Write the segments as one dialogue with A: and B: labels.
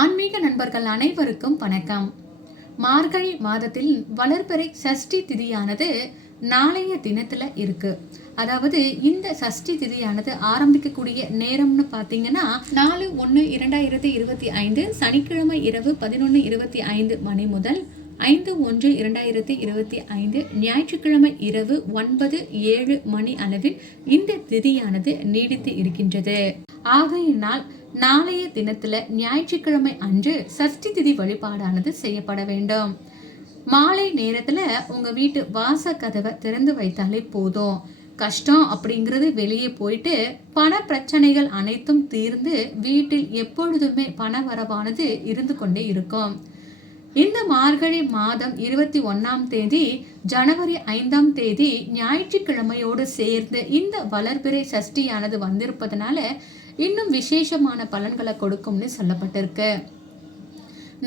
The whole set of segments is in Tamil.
A: ஆன்மீக நண்பர்கள் அனைவருக்கும் வணக்கம். மார்கழி மாதத்தில் வளர்பிறை சஷ்டி திதியானது நாளைய தினத்துல இருக்கு. அதாவது இந்த சஷ்டி திதியானது ஆரம்பிக்கக்கூடிய நேரம்னு பார்த்தீங்கன்னா நாலு ஒன்று இரண்டாயிரத்தி இருபத்தி ஐந்து சனிக்கிழமை இரவு பதினொன்று இருபத்தி ஐந்து மணி முதல் ஐந்து ஒன்று இரண்டாயிரத்தி இருபத்தி ஐந்து ஞாயிற்றுக்கிழமை இரவு ஒன்பது ஏழு மணி அளவில் இந்த திதியானது நீடித்து இருக்கின்றது. ஆகையினால் நாளைய தினத்தில் ஞாயிற்றுக்கிழமை அன்று சஷ்டி திதி வழிபாடானது செய்யப்பட வேண்டும். மாலை நேரத்தில் உங்கள் வீட்டு வாச கதவை திறந்து வைத்தாலே போதும். கஷ்டம் அப்படிங்கிறது வெளியே போயிட்டு பண பிரச்சனைகள் அனைத்தும் தீர்ந்து வீட்டில் எப்பொழுதுமே பண வரவானது இருந்து கொண்டே இருக்கும். இந்த மார்கழி மாதம் இருபத்தி ஒன்றாம் தேதி ஜனவரி ஐந்தாம் தேதி ஞாயிற்றுக்கிழமையோடு சேர்ந்து இந்த வளர்பிறை சஷ்டியானது வந்திருப்பதனால இன்னும் விசேஷமான பலன்களை கொடுக்கும்னு சொல்லப்பட்டிருக்கு.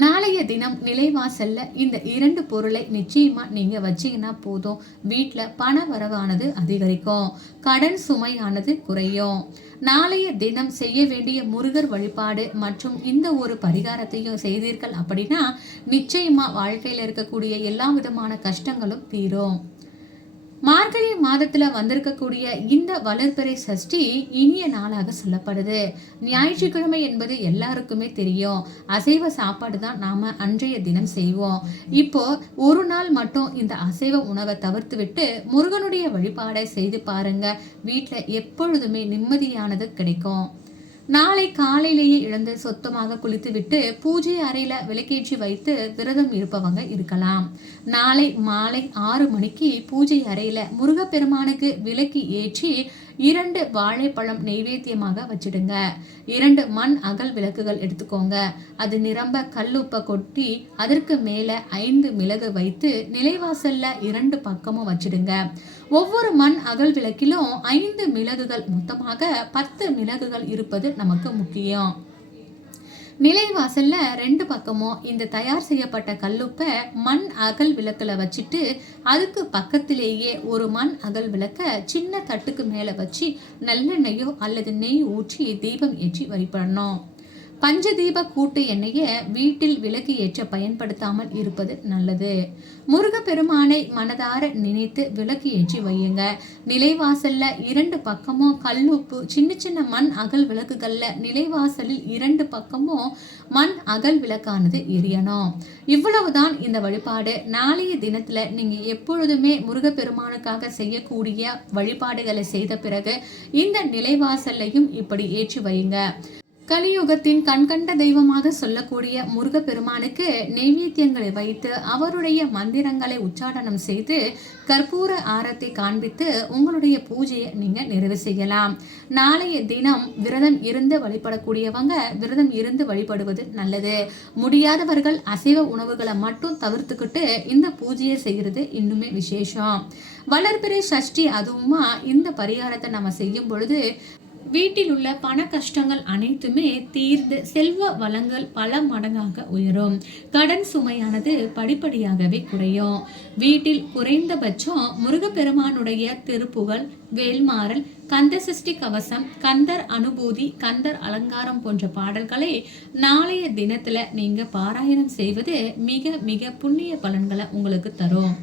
A: நாளைய தினம் நிலைவாசல்ல இந்த இரண்டு பொருளை நிச்சயமா நீங்க வச்சீங்கன்னா போதும். வீட்டில் பண வரவானது அதிகரிக்கும். கடன் சுமையானது குறையும். நாளைய தினம் செய்ய வேண்டிய முருகர் வழிபாடு மற்றும் இந்த ஒரு பரிகாரத்தையும் செய்தீர்கள் அப்படின்னா நிச்சயமா வாழ்க்கையில் இருக்கக்கூடிய எல்லா விதமான கஷ்டங்களும் தீரும். மார்கழி மாதத்துல வந்திருக்கக்கூடிய இந்த வளர்பிறை சஷ்டி இனிய நாளாக சொல்லப்படுது. ஞாயிற்றுக்கிழமை என்பது எல்லாருக்குமே தெரியும். அசைவ சாப்பாடு தான் நாம அன்றைய தினம் செய்வோம். இப்போ ஒரு நாள் மட்டும் இந்த அசைவ உணவை தவிர்த்து விட்டு முருகனுடைய வழிபாடை செய்து பாருங்க. வீட்டில் எப்பொழுதுமே நிம்மதியானது கிடைக்கும். நாளை காலையிலேயே இழந்து சொத்தமாக குளித்துவிட்டு பூஜை அறையில விளக்கேற்றி வைத்து விரதம் இருப்பவங்க இருக்கலாம். நாளை மாலை ஆறு மணிக்கு பூஜை அறையில முருகப்பெருமானுக்கு விளக்கு ஏற்றி இரண்டு வாழைப்பழம் நெய்வேத்தியமாக வச்சிடுங்க. இரண்டு மண் அகல் விளக்குகள் எடுத்துக்கோங்க. அது நிரம்ப கல்லுப்பை கொட்டி அதற்கு மேலே ஐந்து மிளகு வைத்து நிலைவாசல்ல இரண்டு பக்கமும் வச்சிடுங்க. ஒவ்வொரு மண் அகல் விளக்கிலும் ஐந்து மிளகுகள் மொத்தமாக பத்து மிளகுகள் இருப்பது நமக்கு முக்கியம். நிலைவாசல்ல ரெண்டு பக்கமும் இந்த தயார் செய்யப்பட்ட கல்லுப்பை மண் அகல் விளக்கில் வச்சுட்டு அதுக்கு பக்கத்திலேயே ஒரு மண் அகல் விளக்க சின்ன தட்டுக்கு மேலே வச்சு நல்லெண்ணெயோ அல்லது நெய் ஊற்றி தீபம் ஏற்றி வழிபடணும். பஞ்சதீப கூட்டு எண்ணெயை வீட்டில் விளக்கு ஏற்ற பயன்படுத்தாமல் இருப்பது நல்லது. முருகப்பெருமானை மனதார நினைத்து விளக்கு ஏற்றி வையுங்க. நிலைவாசல்ல இரண்டு பக்கமும் கல்லுப்பு சின்ன சின்ன மண் அகல் விளக்குகள்ல நிலைவாசலில் இரண்டு பக்கமும் மண் அகல் விளக்கானது எரியணும். இவ்வளவுதான் இந்த வழிபாடு. நாளைய தினத்துல நீங்க எப்பொழுதுமே முருகப்பெருமானுக்காக செய்யக்கூடிய வழிபாடுகளை செய்த பிறகு இந்த நிலைவாசல்லையும் இப்படி ஏற்றி வையுங்க. கலியுகத்தின் கண்கண்ட தெய்வமாக சொல்லக்கூடிய முருகப்பெருமானுக்கு நெய்வேத்தியங்களை வைத்து அவருடைய மந்திரங்களை உச்சாடனம் செய்து கற்பூர ஆரத்தை காண்பித்து உங்களுடைய பூஜையை நீங்கள் நிறைவு செய்யலாம். நாளைய தினம் விரதம் இருந்து வழிபடக்கூடியவங்க விரதம் இருந்து வழிபடுவது நல்லது. முடியாதவர்கள் அசைவ உணவுகளை மட்டும் தவிர்த்துக்கிட்டு இந்த பூஜையை செய்கிறது இன்னுமே விசேஷம். வளர்பிறை சஷ்டி அதுவுமா இந்த பரிகாரத்தை நம்ம செய்யும் பொழுது வீட்டில் உள்ள பண கஷ்டங்கள் அனைத்துமே தீர்ந்து செல்வ வளங்கள் பல மடங்காக உயரும். கடன் சுமையானது படிப்படியாகவே குறையும். வீட்டில் குறைந்தபட்சம் முருகப்பெருமானுடைய திருப்புகழ் வேல்மாறல் கந்த சஷ்டி கவசம் கந்தர் அனுபூதி கந்தர் அலங்காரம் போன்ற பாடல்களை நாளைய தினத்துல நீங்க பாராயணம் செய்வது மிக மிக புண்ணிய பலன்களை உங்களுக்கு தரும்.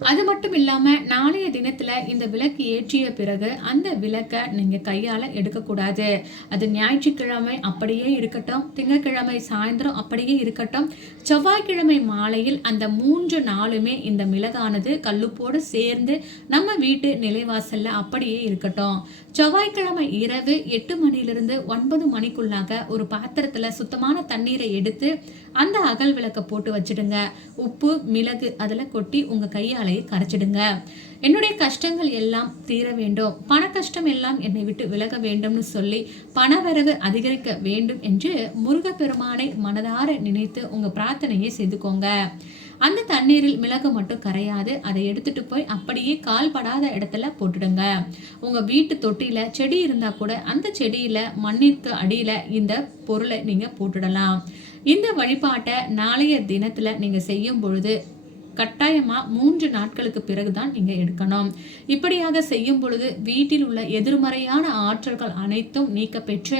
A: அது மட்டும் இல்லாமல் நாளைய தினத்தில் இந்த விளக்கு ஏற்றிய பிறகு அந்த விளக்கை நீங்கள் கையால் எடுக்கக்கூடாது அது ஞாயிற்றுக்கிழமை அப்படியே இருக்கட்டும் திங்கட்கிழமை சாயந்தரம் அப்படியே இருக்கட்டும். செவ்வாய்க்கிழமை மாலையில் அந்த மூன்று நாளுமே இந்த மிளகானது கல்லுப்போடு சேர்ந்து நம்ம வீட்டு நிலைவாசலில் அப்படியே இருக்கட்டும். செவ்வாய்க்கிழமை இரவு எட்டு மணிலிருந்து ஒன்பது மணிக்குள்ளாக ஒரு பாத்திரத்தில் சுத்தமான தண்ணீரை எடுத்து அந்த அகல் விளக்கை போட்டு வச்சிடுங்க. உப்பு மிளகு அதில் கொட்டி உங்கள் கையால் கையாலேயே கரைச்சிடுங்க. என்னுடைய கஷ்டங்கள் எல்லாம் தீர வேண்டும். பண கஷ்டம் எல்லாம் என்னை விட்டு விலக வேண்டும்னு சொல்லி பணவரவு அதிகரிக்க வேண்டும் என்று முருகப்பெருமானை மனதார நினைத்து உங்கள் பிரார்த்தனையை செய்துக்கோங்க. அந்த தண்ணீரில் மிளகு மட்டும் கரையாது. அதை எடுத்துட்டு போய் அப்படியே கால் படாத இடத்துல போட்டுடுங்க. உங்க வீட்டு தொட்டியில செடி இருந்தா கூட அந்த செடியில மண்ணிற்கு அடியில இந்த பொருளை நீங்க போட்டுடலாம். இந்த வழிபாட்டை நாளைய தினத்துல நீங்க செய்யும் பொழுது கட்டாயமாக மூன்று நாட்களுக்கு பிறகுதான் நீங்கள் எடுக்கணும். இப்படியாக செய்யும் பொழுது வீட்டில் உள்ள எதிர்மறையான ஆற்றல்கள் அனைத்தும் நீக்கப்பெற்று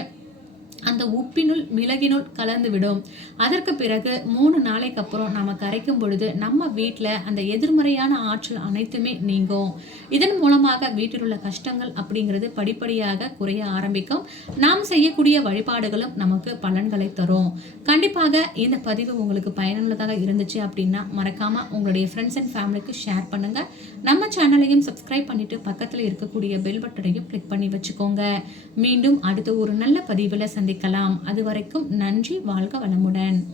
A: அந்த உப்பினுள் மிளகினுள் கலந்து விடும். அதற்கு பிறகு மூணு நாளைக்கு அப்புறம் நம்ம கரைக்கும் பொழுது நம்ம வீட்டில் அந்த எதிர்மறையான ஆற்றல் அனைத்துமே நீங்கும். இதன் மூலமாக வீட்டில் உள்ள கஷ்டங்கள் அப்படிங்கிறது படிப்படியாக குறைய ஆரம்பிக்கும். நாம் செய்யக்கூடிய வழிபாடுகளும் நமக்கு பலன்களை தரும். கண்டிப்பாக இந்த பதிவு உங்களுக்கு பயனுள்ளதாக இருந்துச்சு அப்படின்னா மறக்காமல் உங்களுடைய ஃப்ரெண்ட்ஸ் அண்ட் ஃபேமிலிக்கு ஷேர் பண்ணுங்கள் நம்ம சேனலையும் சப்ஸ்கிரைப் பண்ணிட்டு பக்கத்தில் இருக்கக்கூடிய பெல் பட்டனையும் கிளிக் பண்ணி வச்சுக்கோங்க. மீண்டும் அடுத்த ஒரு நல்ல பதிவில் சந்திக்கலாம். அது வரைக்கும் நன்றி வாழ்க வளமுடன்.